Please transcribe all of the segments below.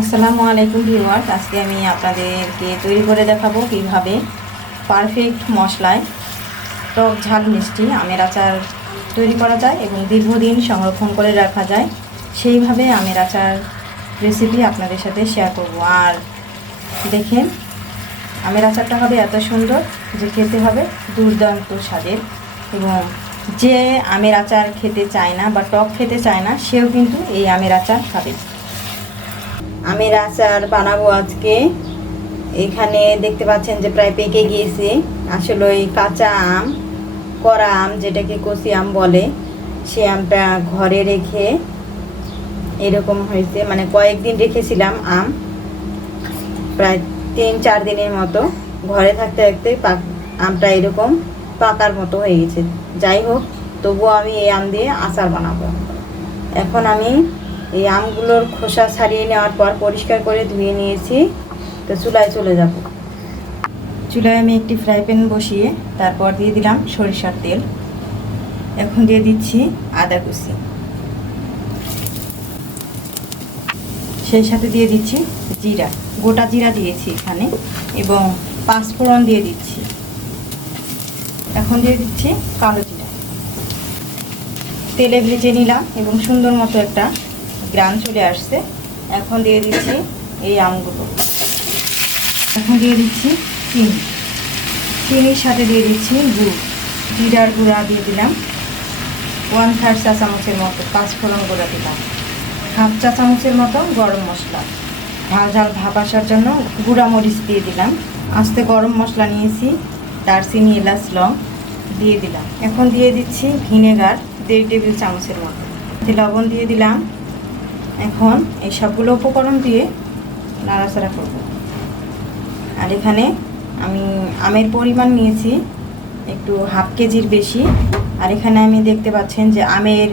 আসসালামু আলাইকুম ভিউয়ার্স, আজকে আমি আপনাদেরকে তৈরি করে দেখাবো কীভাবে পারফেক্ট মশলায় টক ঝাল মিষ্টি আমের আচার তৈরি করা যায় এবং দীর্ঘদিন সংরক্ষণ করে রাখা যায়। সেইভাবে আমের আচার রেসিপি আপনাদের সাথে শেয়ার করব। আর দেখেন, আমের আচারটা হবে এত সুন্দর যে খেতে হবে দুর্দান্ত স্বাদের এবং যে আমের আচার খেতে চায় না বা টক খেতে চায় না, সেও কিন্তু এই আমের আচার খাবে। আমের আচার বানাবো আজকে। এখানে দেখতে পাচ্ছেন যে প্রায় পেকে গিয়েছে। আসলে ওই কাঁচা আম করা আম, যেটাকে কচি আম বলে, সে আমটা ঘরে রেখে এরকম হয়েছে। মানে কয়েকদিন রেখেছিলাম আম, প্রায় তিন, চার দিনের মতো। ঘরে থাকতে থাকতে পাক- আমটা এরকম পাকার মতো হয়ে গেছে। যাই হোক, তবুও আমি এই আম দিয়ে আচার বানাবো। এখন আমি এই আমগুলোর খোসা ছাড়িয়ে নেওয়ার পর পরিষ্কার করে ধুয়ে নিয়েছি। তো চুলায় চলে যাব। চুলায় আমি একটি ফ্রাই প্যান বসিয়ে তারপর দিয়ে দিলাম সরিষার তেল। এখন দিয়ে দিচ্ছি আদা কুচি। সেই সাথে দিয়ে দিচ্ছি জিরা। গোটা জিরা দিয়েছি এখানে এবং পাঁচফোড়ন দিয়ে দিচ্ছি। এখন দিয়ে দিচ্ছি কালো জিরা। তেলে ভেজে নিলাম এবং সুন্দর মতো একটা গ্রান চলে আসছে। এখন দিয়ে দিচ্ছি এই আমগুলো। এখন দিয়ে দিচ্ছি চিনি। চিনির সাথে দিয়ে দিচ্ছি গুড়। জিরার গুঁড়া দিয়ে দিলাম। ওয়ান থার্ড চা চামচের মতো পাঁচ ফোড়ন গুঁড়া দিলাম। হাফ চা চামচের মতো গরম মশলা। ঝাল ঝাল ভাব আসার জন্য গুঁড়া মরিচ দিয়ে দিলাম। আস্তে গরম মশলা নিয়েছি। দারচিনি, এলাচ, লং দিয়ে দিলাম। এখন দিয়ে দিচ্ছি ভিনেগার দেড় টেবিল চামচের মতো। লবণ দিয়ে দিলাম। এখন এই সবগুলো উপকরণ দিয়ে নাড়াচাড়া করব। আর এখানে আমি আমের পরিমাণ নিয়েছি, একটু হাফ কেজির বেশি। আর এখানে আমি দেখতে পাচ্ছেন যে আমের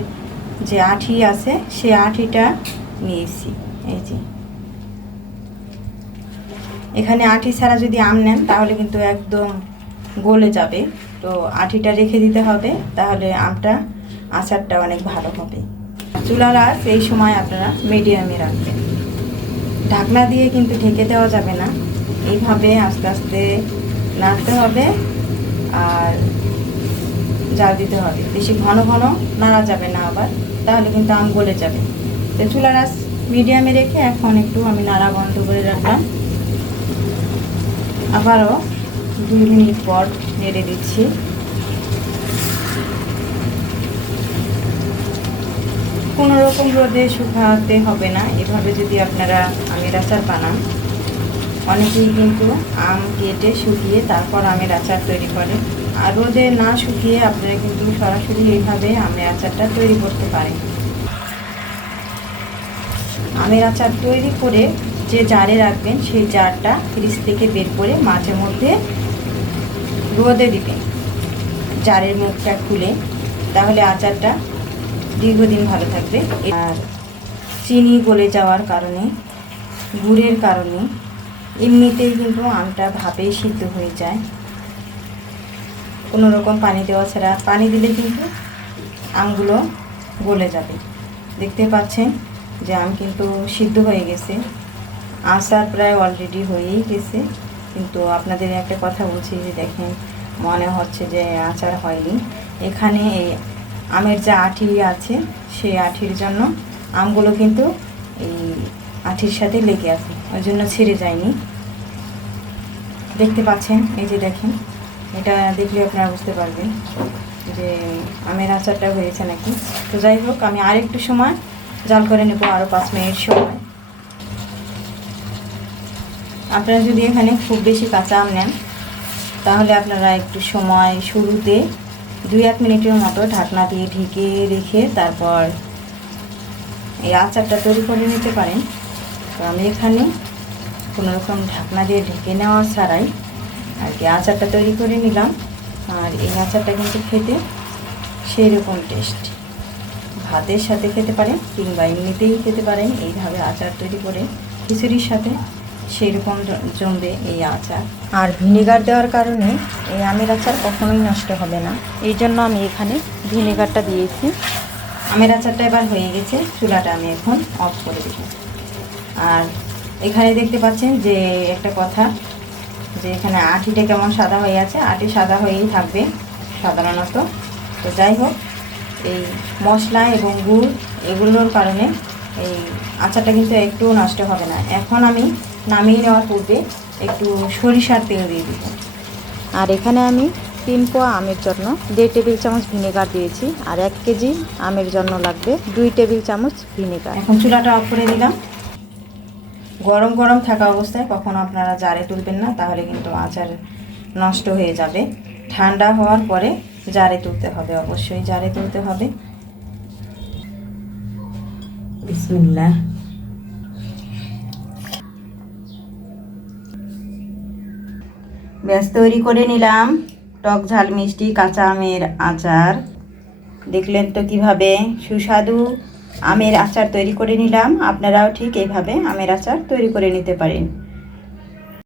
যে আঠি আছে সে আঠিটা নিয়েছি। এই যে। এখানে আঠি ছাড়া যদি আম নেন, তাহলে কিন্তু একদম গলে যাবে। তো আঠিটা রেখে দিতে হবে, তাহলে আমটা আচারটা অনেক ভালো হবে। চুলার আঁচ এই সময় আপনারা মিডিয়ামে রাখবেন। ঢাকনা দিয়ে কিন্তু ঢেকে দেওয়া যাবে না। এইভাবে আস্তে আস্তে নাড়তে হবে আর জাল দিতে হবে। বেশি ঘন ঘন নাড়া যাবে না আবার, তাহলে কিন্তু আম গলে যাবে। তো চুলার আঁচ মিডিয়ামে রেখে এখন একটু আমি নাড়া বন্ধ করে রাখলাম। আবারও দুই মিনিট পর নেড়ে দিচ্ছি। কোনো রকম রোদে শুকাতে হবে না। এভাবে যদি আপনারা আমের আচার বানান, অনেকেই কিন্তু আম কেটে শুকিয়ে তারপর আমের আচার তৈরি করে আর রোদে না শুকিয়ে আপনারা কিন্তু সরাসরি এইভাবে আমের আচারটা তৈরি করতে পারেন। আমের আচার তৈরি করে যে জারে রাখবেন, সেই জারটা ফ্রিজ থেকে বের করে মাঝে মধ্যে রোদে দিবেন। জারের মুখটা খুলে, তাহলে আচারটা দীর্ঘদিন ভালো থাকবে। আর চিনি গলে যাওয়ার কারণে, গুড়ের কারণে এমনিতেই কিন্তু আমটা ভাপেই সিদ্ধ হয়ে যায়। কোনো রকম পানি দেওয়া ছাড়া, পানি দিলে কিন্তু আমগুলো গলে যাবে। দেখতে পাচ্ছেন যে আম কিন্তু সিদ্ধ হয়ে গেছে। আচার প্রায় অলরেডি হয়েই গেছে। কিন্তু আপনাদের একটা কথা বলছি যে দেখেন, মনে হচ্ছে যে আচার হয়নি। এখানে এই আমের যে আঠি আছে, সেই আঠির জন্য আমগুলো কিন্তু এই আঠির সাথে লেগে আছে। ওই জন্য ছিঁড়ে যায়নি। দেখতে পাচ্ছেন? এই যে দেখেন, এটা দেখলে আপনারা বুঝতে পারবেন যে আমের আচারটা হয়েছে নাকি। তো যাই হোক, আমি আরেকটু সময় জাল করে নেব আরও পাঁচ মিনিট সময়। আপনারা যদি এখানে খুব বেশি কাঁচা আম নেন, তাহলে আপনারা একটু সময় শুরুতে দুই এক মিনিটের মতো ঢাকনা দিয়ে ঢেকে রেখে তারপর এই আচারটা তৈরি করে নিতে পারেন। তো আমি এখানে রকম ঢাকনা দিয়ে ঢেকে নেওয়া ছাড়াই আর কি আচারটা তৈরি করে নিলাম। আর এই আচারটা কিন্তু খেতে সেই রকম টেস্ট ভাতের সাথে খেতে পারেন কিংবা এমনিতেই খেতে পারেন। এইভাবে আচার তৈরি করে খিচুড়ির সাথে সেই রকম জমবে এই আচার। আর ভিনেগার দেওয়ার কারণে এই আমের আচার কখনোই নষ্ট হবে না। এই জন্য আমি এখানে ভিনেগারটা দিয়েছি। আমের আচারটা এবার হয়ে গেছে, চুলাটা আমি এখন অফ করে দেব। আর এখানে দেখতে পাচ্ছেন যে একটা কথা, যে এখানে আটিটা কেমন সাদা হয়ে আছে, আটি সাদা হয়েই থাকবে সাধারণত। তো যাই হোক, এই মশলা এবং গুড় এগুলোর কারণে এই আচারটা কিন্তু একটু নষ্ট হবে না। এখন আমি নামিয়ে নেওয়ার পূর্বে একটু সরিষার তেল দিয়ে দিব। আর এখানে আমি তিন পোয়া আমের জন্য দেড় টেবিল চামচ ভিনেগার দিয়েছি আর এক কেজি আমের জন্য লাগবে দুই টেবিল চামচ ভিনেগার। এখন চুলাটা অফ করে দিলাম। গরম গরম থাকা অবস্থায় কখনো আপনারা জারে তুলবেন না তাহলে কিন্তু আচার নষ্ট হয়ে যাবে। ঠান্ডা হওয়ার পরে জারে তুলতে হবে অবশ্যই জারে তুলতে হবে। বিসমিল্লাহ। ব্যাস, তৈরি করে নিলাম। টক ঝাল, মিষ্টি, কাঁচা আমের আচার। দেখলেন তো কীভাবে সুস্বাদু আমের আচার তৈরি করে নিলাম। আপনারাও ঠিক এইভাবে আমের আচার তৈরি করে নিতে পারেন।